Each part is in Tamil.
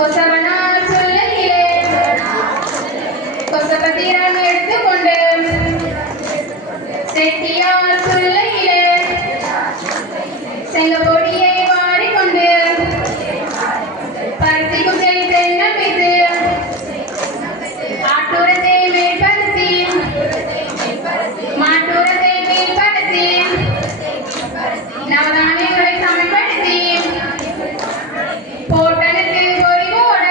கொசவனார் சொல்லையிலே கொசபத்திரம் எடுத்துக்கொண்டு செட்டியார் சொல்லையிலே செங்கப்பொடியை வாரிக்கொண்டு பருத்தி குச்சை தென்னம் வைத்து ஆட்டுரத்தை மேற்படுத்தி மாட்டுரத்தை மேற்படுத்தி நவதானியங்களை சமன்படுத்தி போட்டனுக்கு பொறி போட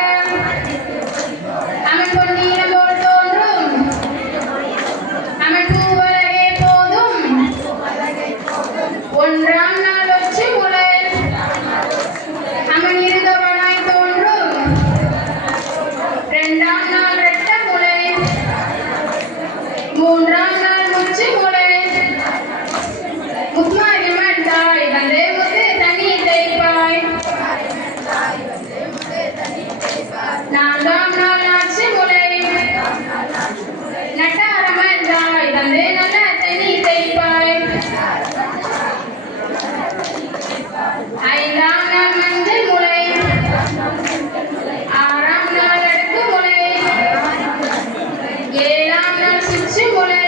அவன் பொன்னியம் போல் தோன்றும் அவன் பூவலகே போதும் ஒன்றாம் நாள் ஒச்சு முளை அவன் இருகவனாய் தோன்றும் இரண்டாம் நாள் இரட்ட முளை மூன்றாம் நாள் முச்சு முளை முத்துமாரியம்மன் தாய் வந்து முத்து தண்ணி தேய்ப்பாய் நான்காம் நாள் ஆட்சி முளை நட்டாரம்மன் தாய் வந்து நல்ல தண்ணி தேய்ப்பாய் ஐந்தாம் நாள் மஞ்சள் முளை ஆறாம் நாள் அடுக்கு முளை ஏழாம் நாள் சுச்சு முளை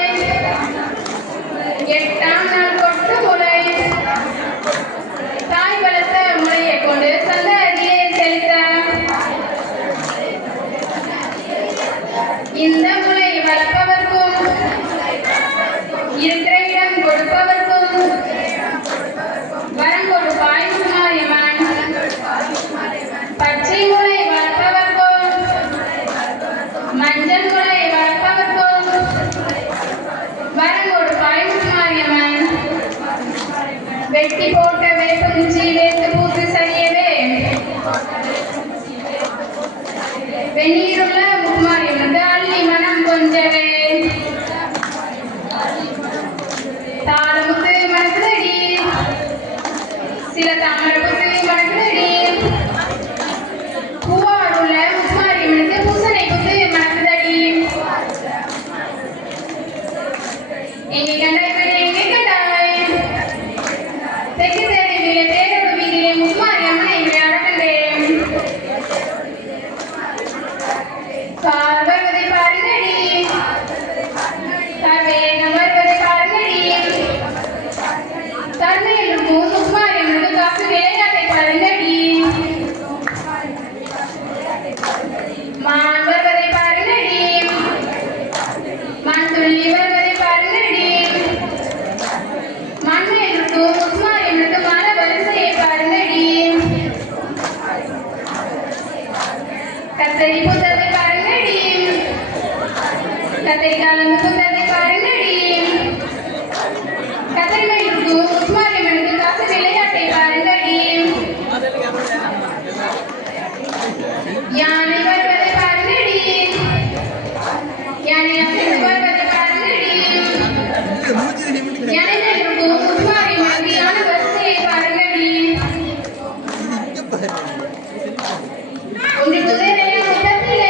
எட்டாம் நாள் கொட்டு முளை தாய் வளர்த்த முளையை கொண்டு சந்ததியை செலுத்த இந்த முளை வளர்ப்பவர்க்கும் இருக்கிற இடம் கொடுப்பவர்க்கும் வரம் கொடுப்பாய் முத்துமாரியம்மன் பச்சை முளை வளர்ப்பவர்க்கும் மஞ்சள் முளை வளர்ப்பவர்க்கும் வரம் கொடுப்பாய் முத்துமாரியம்மன் வெட்டி போட்ட வேப்பங்குச்சி வேத்து பூத்து சரியவே வெந்நீருள்ள முத்துமாரியம்மனுக்கு அள்ளி மனம் கொஞ்சவே தாளமுத்து மனசுதடி சில தாமரமுத்து மனசுதடி பூவாடுள்ள முத்துமாரியம்மனுக்கு பூசணை புத்து மனசுதடி எங்கே கண்டாய் எங்கே கண்டாய் தெற்கு தேடி வீரே தேரோடு வீதியிலே முத்துமாரியம்மனை விளையாட கண்டேன் கால் வருவதை பாருங்கடி வேகம் வருவதை பாருங்கடி கருணையில் முத்துமாரியம்மனுக்கு காசு விளையாட்டை பாருங்கடி மான் வருவதை பாருங்கடி மண் துள்ளி வருவதை பாருங்கடி மண்ணிற்கு முத்துமாரியம்மனுக்கு மர வரிசையை பாருங்கடி கத்தரி புத்தத்தை பாருங்கடி கத்தரி கலந்து புத்தத்தை பாருங்கடி கத்தரிமைக்கு முத்துமாரியம்மனுக்கு காசு விளையாட்டை பாருங்கடி யானை வருவதை பாருங்கடி யானை அசைந்து வருவதை பாருங்கடி யானைகளுக்கு முத்துமாரியம்மனுக்கு யானை வரிசையை பாருங்கடி ஒன்று குதிரை முத்தத்திலே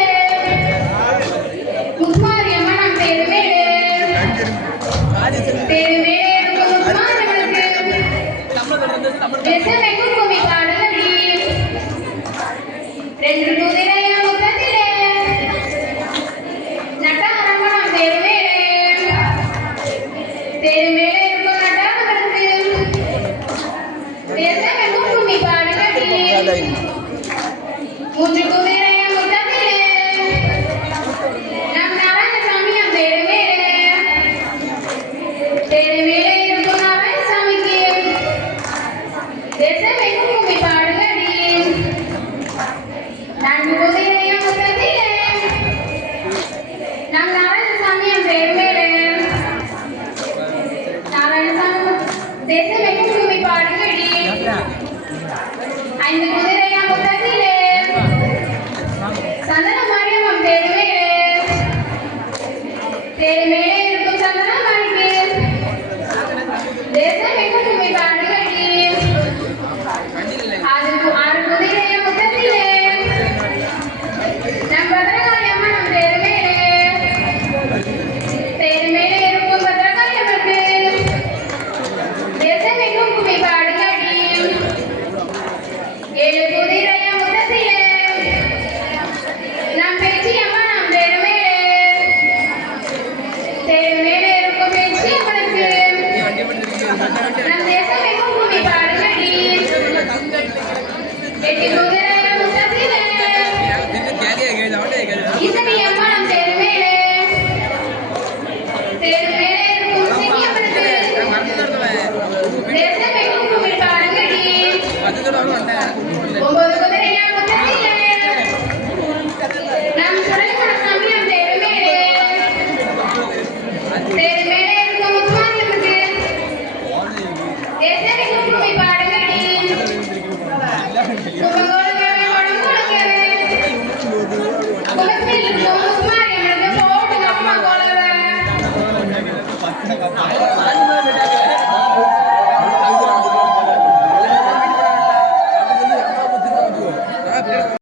முத்துமாரியம்மன் நம் தெருமேலே இருக்கும் முத்துமாரியம்மனுக்கு வெசமெங்கும் கும்மி பாடுங்கடி ரெண்டு குதிரைய முத்தத்திலே நட்டாரம்மன் நம் தெருமேலே இருக்கும் நட்டாரம்மனுக்கு வெசமெங்கும் கும்மி பாடுங்கடி மூன்று